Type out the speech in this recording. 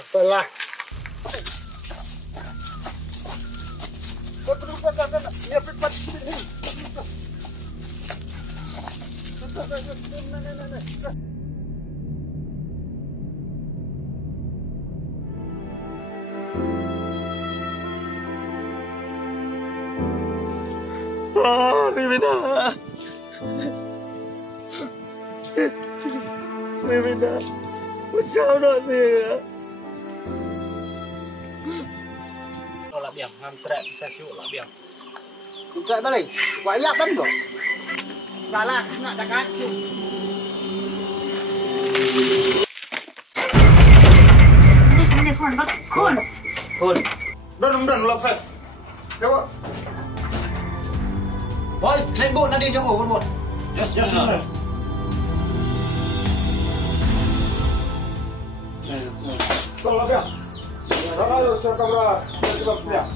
Apalah. Kau terus sana. Ni apa pat sini. Bibina. Bibina. Macam mana dia? Lah biang, ngantret bisa syuk lah biang. Ngantret balik. Buat ayap kan kau? Salah, nak dah kacau. Ini phone, phone. Phone. Dan lapar. Jawab. Boy, klik bot nanti jauh bot. Yes, benar. Kalau biang. Kalau saya kamera, saya coba biang.